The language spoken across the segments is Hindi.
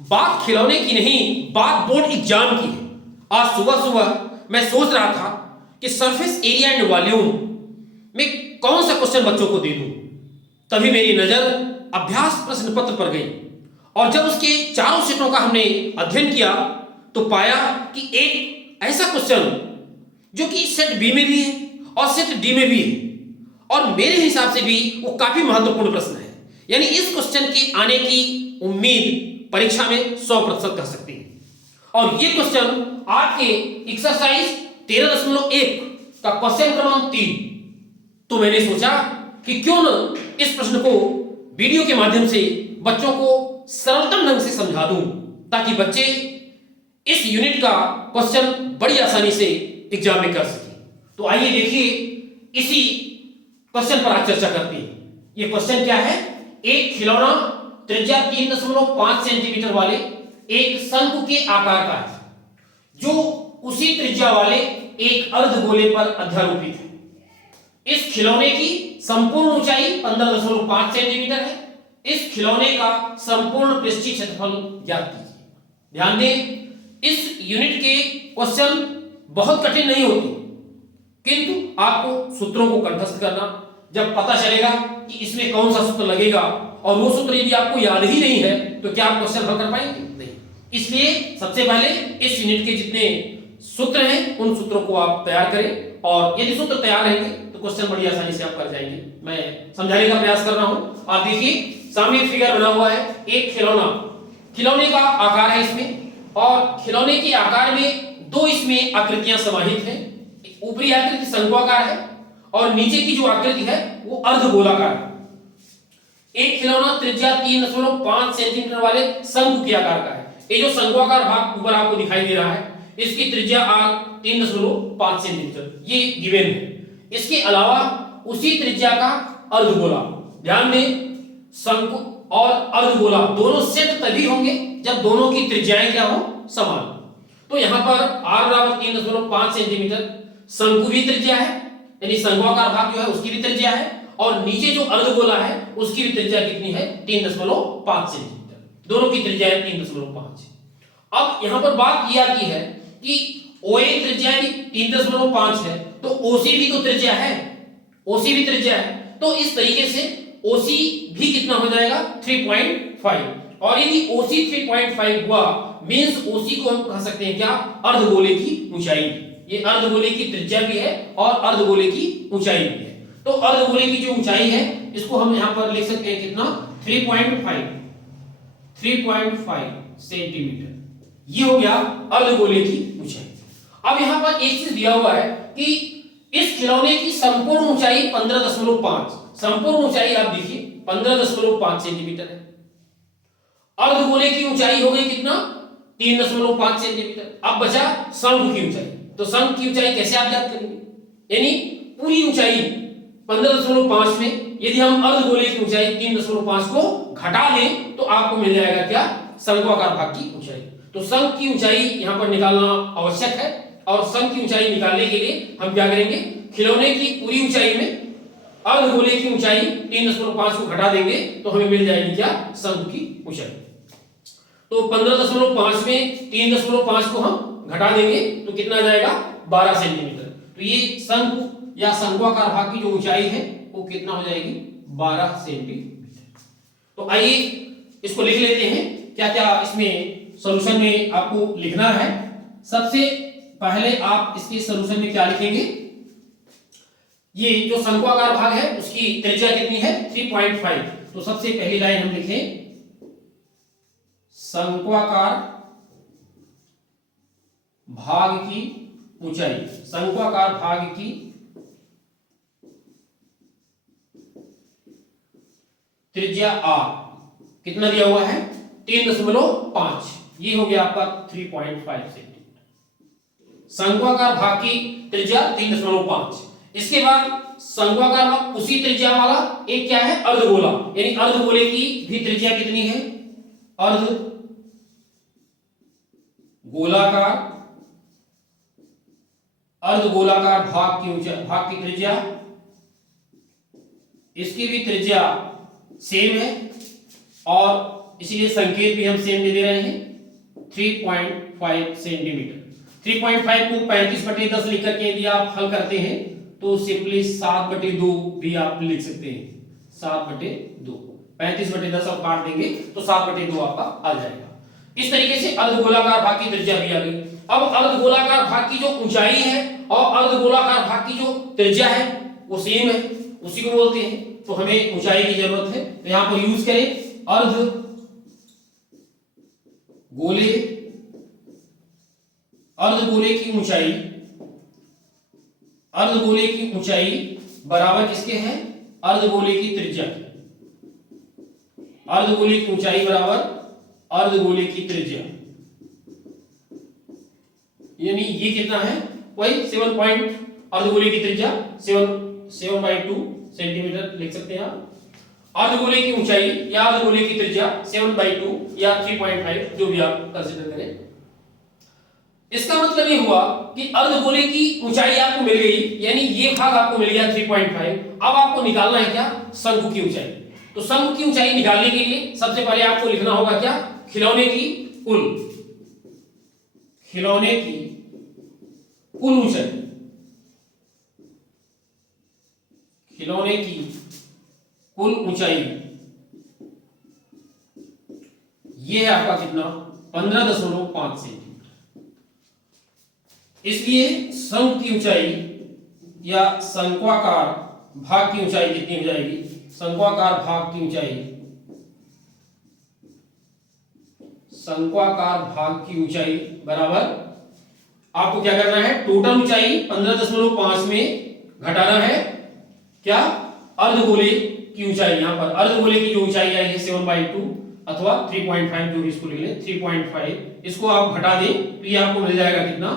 बात खिलौने की नहीं, बात बोर्ड एग्जाम की है। आज सुबह सुबह मैं सोच रहा था कि सरफेस एरिया एंड वॉल्यूम में कौन सा क्वेश्चन बच्चों को दे दूं। तभी मेरी नजर अभ्यास प्रश्न पत्र पर गई और जब उसके चारों सेटों का हमने अध्ययन किया तो पाया कि एक ऐसा क्वेश्चन जो कि सेट बी में भी है और सेट डी में भी है और मेरे हिसाब से भी वो काफी महत्वपूर्ण प्रश्न है। यानी इस क्वेश्चन के आने की उम्मीद परीक्षा में 100% कर सकती है। और ये क्वेश्चन आपके एक्सरसाइज 13.1 का क्वेश्चन क्रमांक 3। तो मैंने सोचा कि क्यों न इस प्रश्न को वीडियो के माध्यम से बच्चों को सरलतम ढंग से समझा दूं ताकि बच्चे इस यूनिट का क्वेश्चन बड़ी आसानी से एग्जाम में कर सके। तो आइए देखिए इसी क्वेश्चन पर आज चर्चा करते हैं। ये क्वेश्चन क्या है? एक खिलौना त्रिज्या 3.5 सेंटीमीटर वाले एक शंकु के आकार का है जो उसी त्रिज्या वाले एक अर्धगोले पर अध्यारोपित है। इस खिलौने की संपूर्ण ऊंचाई 15.5 सेंटीमीटर है। इस खिलौने का संपूर्ण पृष्ठीय क्षेत्रफल ज्ञात कीजिए। ध्यान दें, इस यूनिट के क्वेश्चन बहुत कठिन नहीं होते, किंतु आपको सूत्रों को कंठस्थ करना, जब पता चलेगा कि इसमें कौन सा सूत्र लगेगा और वो सूत्र यदि आपको याद ही नहीं है तो क्या आप क्वेश्चन हल कर पाएंगे? नहीं। इसलिए सबसे पहले इस यूनिट के जितने सूत्र हैं उन सूत्रों को आप तैयार करें और यदि सूत्र तैयार रहेंगे तो क्वेश्चन बड़ी आसानी से आप कर जाएंगे। मैं समझाने का प्रयास कर रहा हूं। आप देखिए सामने एक फिगर बना हुआ है, एक खिलौना, खिलौने का आकार है इसमें और खिलौने के आकार में दो इसमें आकृतियां समाहित हैं। ऊपरी आकृति शंक्वाकार है और नीचे की जो आकृति है वो अर्धगोलाकार है। एक खिलौना त्रिज्या 3.5 सेंटीमीटर वाले शंकु के आकार का है। ये जो शंक्वाकार भाग ऊपर आपको दिखाई दे रहा है इसकी त्रिज्या 3.5 सेंटीमीटर, ये गिवन है। इसके अलावा उसी त्रिज्या का अर्धगोला, ध्यान दें शंकु और अर्धगोला दोनों सेट तभी होंगे जब दोनों की त्रिज्याएं क्या हो? समान। तो यहां पर r बराबर 3.5 सेंटीमीटर, शंकु भी त्रिज्या है यानी शंक्वाकार भाग जो है उसकी भी त्रिज्या है और नीचे जो अर्धगोला है उसकी भी त्रिज्या कितनी है? 3.5 सेंटीमीटर। दोनों की त्रिज्या है 3.5। अब यहां पर बात यह आती है कि OA त्रिज्या भी 3.5 है तो OC भी तो त्रिज्या है, OC भी त्रिज्या है। तो इस तरीके से OC भी कितना हो जाएगा? 3.5। और यदि OC 3.5 हुआ मींस OC को हम कह सकते हैं क्या? अर्धगोले की ऊंचाई। ये अर्धगोले की त्रिज्या भी है और अर्धगोले की ऊंचाई भी है। तो अर्धगोले की जो ऊंचाई है इसको हम यहां पर लिख सकते हैं कितना? 3.5 सेंटीमीटर। ये हो गया अर्धगोले की ऊंचाई। अब यहां पर एक चीज दिया हुआ है कि इस खिलौने की संपूर्ण ऊंचाई 15.5, संपूर्ण ऊंचाई आप देखिए 15.5 सेंटीमीटर है। अर्धगोले की ऊंचाई हो गई कितना? 3.5 सेंटीमीटर। अब बचा शंकु की ऊंचाई। तो शंकु की ऊंचाई कैसे आप ज्ञात करेंगे? यानी पूरी ऊंचाई 15.5 में यदि हम अर्धगोले की ऊंचाई 3.5 को घटा लें तो आपको मिल जाएगा क्या? शंक्वाकार भाग की ऊंचाई। तो शंकु की ऊंचाई यहां पर निकालना आवश्यक है और शंकु की ऊंचाई निकालने के लिए हम क्या करेंगे? खिलौने की पूरी ऊंचाई में अर्धगोले की ऊंचाई 3.5 को घटा देंगे तो हमें मिल जाएगी क्या? शंकु की ऊंचाई। तो 15.5 में 3.5 को हम घटा देंगे तो कितना जाएगा? 12 सेंटीमीटर। तो ये शंकु या शंक्वाकार भाग की जो ऊंचाई है वो कितना हो जाएगी? 12 सेंटीमीटर। तो आइए इसको लिख लेते हैं क्या क्या इसमें सॉल्यूशन में आपको लिखना है। सबसे पहले आप इसके सॉल्यूशन में क्या लिखेंगे? ये जो शंक्वाकार भाग है उसकी त्रिज्या कितनी है? 3.5। तो सबसे पहली लाइन हम लिखें शंक्वाकार भाग की ऊंचाई, शंक्वाकार भाग की त्रिज्या r कितना दिया हुआ है? 3.5। ये हो गया आपका 3.5 सेंटीमीटर। शंक्वाकार भाग की त्रिज्या 3.5। इसके बाद शंक्वाकार भाग उसी त्रिज्या वाला एक क्या है? अर्धगोला, यानी अर्धगोले की भी त्रिज्या कितनी है? अर्धगोलाकार भाग की ऊंचाई, भाग की त्रिज्या, इसकी भी त्रिज्या सेम है और इसलिए संकेत भी हम सेम दे रहे हैं 3.5 सेंटीमीटर। 3.5 को 35/10 लिख करके यदि आप हल करते हैं तो सिंपली 7/2 भी आप लिख सकते हैं। 7/2 35/10 आप काट देंगे तो 7/2 आपका आ जाएगा। इस तरीके से अर्धगोलाकार भाग की त्रिज्या भी आ गई। अब अर्धगोलाकार भाग की जो ऊंचाई है और अर्धगोलाकार भाग की जो त्रिज्या है वो सेम है, उसी को बोलते हैं, तो हमें ऊंचाई की जरूरत है। तो यहां पर यूज करें अर्धगोले की ऊंचाई, अर्धगोले की ऊंचाई बराबर किसके है? अर्धगोले की त्रिज्या। अर्धगोले की ऊंचाई बराबर अर्धगोले की त्रिज्या, यानी ये कितना है? वही 7 पॉइंट, अर्धगोले की त्रिज्या 7/2 सेंटीमीटर लिख सकते हैं आप। अर्धगोले की ऊंचाई या अर्धगोले की त्रिज्या 7/2 या 3.5 जो भी आप कंसीडर करें। इसका मतलब ये हुआ कि अर्धगोले की ऊंचाई आपको मिल गई, यानी ये भाग आपको मिल गया 3.5। अब आपको निकालना है क्या? शंकु की ऊंचाई। तो शंकु की ऊंचाई निकालने के लिए सबसे पहले आपको लिखना होगा क्या? खिलौने की कुल, खिलौने की कुल ऊंचाई, खिलौने की कुल ऊंचाई ये है आपका कितना? 15.5 सेंटीमीटर। इसलिए शंकु की ऊंचाई या शंक्वाकार भाग की ऊंचाई कितनी हो जाएगी? शंक्वाकार भाग की ऊंचाई, शंक्वाकार भाग की ऊंचाई बराबर आपको क्या करना है? टोटल ऊंचाई 15.5 में घटाना है क्या? अर्धगोले की ऊंचाई। यहां पर अर्धगोले की जो ऊंचाई आई है 7/2 अथवा 3.5 जो भी इसको लिख लें 3.5, इसको आप घटा दें तो ये आपको मिल जाएगा कितना?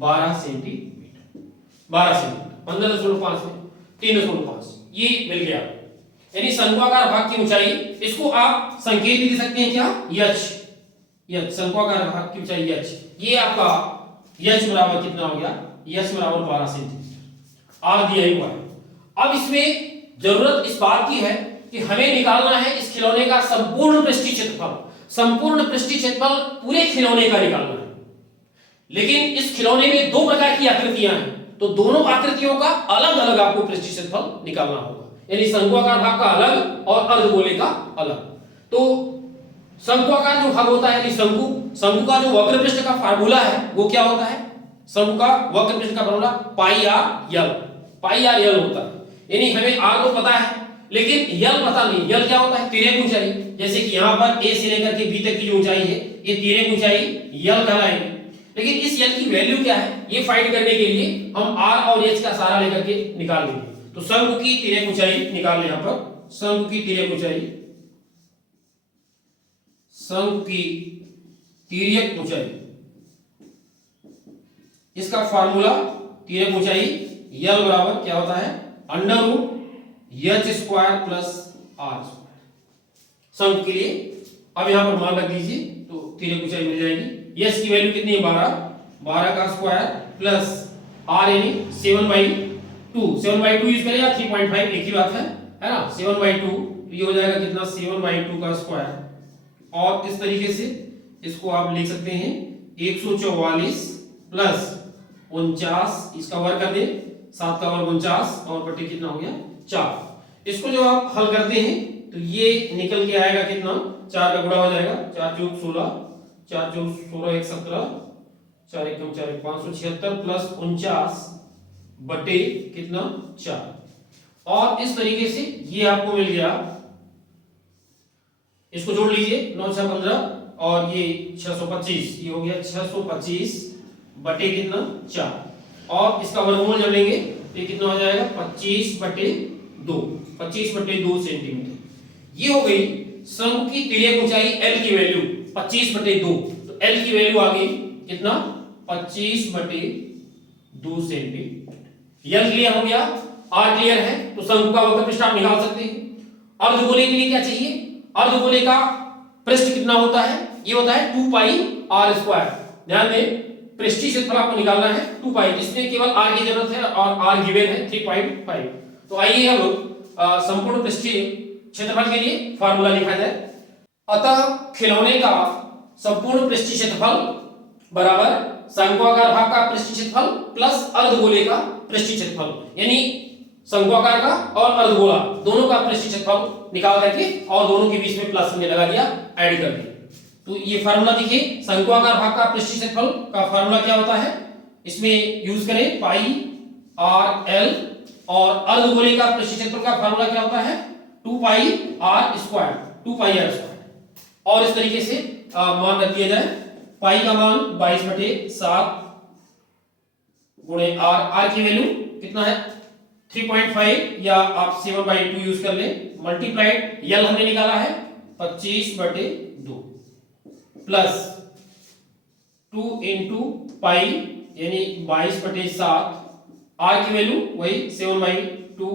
12 सेंटीमीटर। 12 सेंटीमीटर 15.5 में 3.5 ये मिल गया। यानी शंक्वाकार भाग की ऊंचाई, इसको आप संकेत भी दे सकते हैं क्या? यच, यच शंक्वाकार भाग की ऊंचाई यच, ये आपका यच बराबर कितना हो गया? यच बराबर 12 सेंटीमीटर आर दिया हुआ है। अब इसमें जरूरत इस बात की है कि हमें निकालना है इस खिलौने का संपूर्ण पृष्ठीय क्षेत्रफल। संपूर्ण पृष्ठीय क्षेत्रफल पूरे खिलौने का निकालना है। लेकिन इस खिलौने में दो प्रकार की आकृतियां हैं, तो दोनों आकृतियों का अलग अलग आपको पृष्ठीय क्षेत्रफल निकालना होगा। यानी शंक्वाकार भाग का अलग और अर्धगोले का अलग। तो शंक्वाकार जो भाग होता है यानी शंकु, शंकु का जो वक्र पृष्ठ का फार्मूला है वो क्या होता है? शंकु का वक्र पृष्ठ का formula pi r l, pi r l होता है। यानी हमें आर तो पता है लेकिन यल पता नहीं। यल क्या होता है? तिर्यक ऊंचाई। जैसे कि यहां पर ए से लेकर के बी तक की जो ऊंचाई है ये तिर्यक ऊंचाई यल कहलाएगी। लेकिन इस यल की वैल्यू क्या है ये फाइंड करने के लिए हम आर और एच का सहारा लेकर के निकाल लेंगे। तो शंकु की तिर्यक ऊंचाई निकाल लें। यहां पर शंकु की तिर्यक ऊंचाई, शंकु की तिर्यक ऊंचाई, इसका फार्मूला तिर्यक ऊंचाई यल बराबर क्या होता है? √h² plus r²। शंकु के लिए अब यहां पर मान रख दीजिए तो तिर्यक ऊंचाई मिल जाएगी। s की वैल्यू कितनी है? 12 का स्क्वायर प्लस r यानी 7/2। 7/2 यूज करें या 3.5 एक ही बात है ना? 7/2 तो ये हो जाएगा कितना? 7/2 का स्क्वायर। और इस तरीके से इसको आप लिख सकते हैं 144 प्लस 49, इसका वर्ग कर दें 7 का वर्ग 49 और बटे कितना हो गया? 4। इसको जब आप हल करते हैं तो ये निकल के आएगा कितना? 4 का गुणा हो जाएगा 4 × 16, 4 × 16 1 17, 4 × 4 576 प्लस 49 बटे कितना? 4। और इस तरीके से ये आपको मिल गया। इसको जोड़ लीजिए 9 × 6 15 और ये 625, ये हो गया 625 बटे कितना? 4। और इसका वर्गमूल जब लेंगे तो ये कितना हो जाएगा? 25/2, 25/2 सेंटीमीटर। ये हो गई शंकु की तिर्यक ऊंचाई L की वैल्यू 25/2। तो L की वैल्यू आ गई कितना? 25/2 सेंटीमीटर। L क्लियर हो गया, R क्लियर है तो शंकु का वक्र पृष्ठ आप निकाल सकते हैं। अर्धगोले के लिए क्या चाहिए? अर्धगोले का पृष्ठ कितना होता है? ये होता है 2πr²। ध्यान दें पृष्ठीय क्षेत्रफल आपको निकालना है 2π, जिसमें केवल r की जरूरत है और r गिवन है 3.5। तो आइए अब संपूर्ण पृष्ठीय क्षेत्रफल के लिए फार्मूला लिखा जाए। अतः खिलौने का संपूर्ण पृष्ठीय क्षेत्रफल बराबर शंक्वाकार भाग का पृष्ठीय क्षेत्रफल प्लस अर्धगोले का पृष्ठीय क्षेत्रफल, यानी शंक्वाकार का और अर्धगोला दोनों का पृष्ठीय क्षेत्रफल निकाल करके और दोनों के बीच में प्लस में लगा दिया, ऐड कर दिया। तो ये फार्मूला देखिए, शंक्वाकार भाग का पृष्ठीय क्षेत्रफल का फार्मूला क्या होता है, इसमें यूज करें पाई आर एल, और अर्धगोले का पृष्ठीय क्षेत्रफल का फार्मूला क्या होता है 2 pi r square, 2 pi r square. और इस तरीके से मान रख दिया जाए, पाई का मान 22/7 गुणे आर, आर की वैल्यू कितना है 3.5 या आप 7/2 यूज कर ले, मल्टीप्लाइड यल हमने निकाला है 25/2 प्लस 2 इंटू पाई यानी 22/7, आर की वैल्यू वही 7/2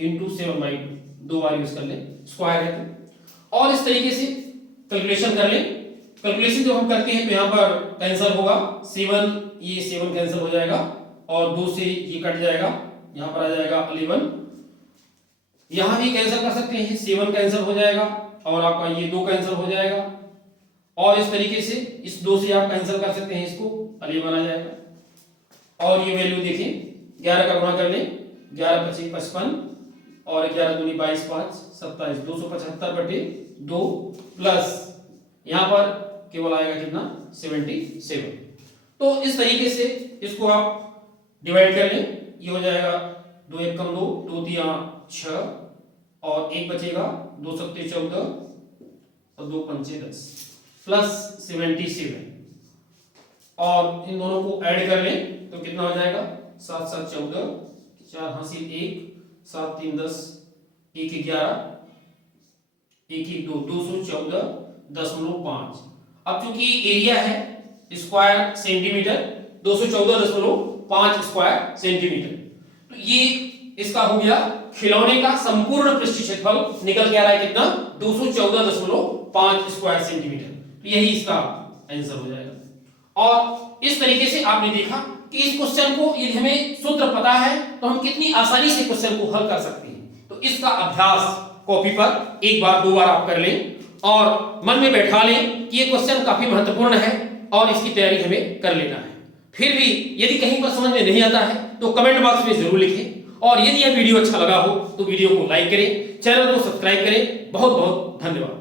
इंटू 7/2, दो बार यूज कर ले, स्क्वायर है तो। और इस तरीके से कैलकुलेशन कर ले। कैलकुलेशन जब हम करते हैं तो यहाँ पर कैंसिल होगा, 7 ये 7 कैंसिल हो जाएगा और 2 से ये कट जाएगा, यहाँ पर आ जाएगा 11, यहाँ भी कैंसिल कर सकते हैं, 7 कैंसिल हो जाएगा और आपका ये 2 कैंसिल हो जाएगा, और इस तरीके से इस 2 से आप कैंसिल कर सकते हैं, इसको 11 आ जाएगा। और ये वैल्यू देखिए 11 का गुणा कर लें, 11 × 5 = 55 और 11 दूनी 22 5 27, 275/2 प्लस यहाँ पर केवल आएगा कितना 77। तो इस तरीके से इसको आप डिवाइड कर लें, ये हो जाएगा 2 1 कम 2, 2 3 6 और 1 बचेगा, 2 7 14 और 2 5 10 प्लस 77, और इन दोनों को ऐड कर लें तो कितना हो जाएगा 7 7 14, 4 हासिल 1, 7 3 10, 1 11, 1 1 2, 214.5। अब चूंकि एरिया है स्क्वायर सेंटीमीटर, 214.5 स्क्वायर सेंटीमीटर, तो ये इसका हो गया खिलौने का संपूर्ण पृष्ठीय क्षेत्रफल, निकल के आ रहा है कितना 214.5 स्क्वायर सेंटीमीटर। तो यही इसका आंसर हो जाएगा। और इस तरीके से आपने देखा कि इस क्वेश्चन को यदि हमें सूत्र पता है तो हम कितनी आसानी से क्वेश्चन को हल कर सकते हैं। तो इसका अभ्यास कॉपी पर एक बार 2 बार आप कर लें और मन में बैठा लें कि ये क्वेश्चन काफी महत्वपूर्ण है और इसकी तैयारी हमें कर लेना है। फिर भी यदि कहीं पर समझ में नहीं आता है तो कमेंट बॉक्स में जरूर लिखें, और यदि यह वीडियो अच्छा लगा हो तो वीडियो को लाइक करें, चैनल को सब्सक्राइब करें। बहुत बहुत धन्यवाद।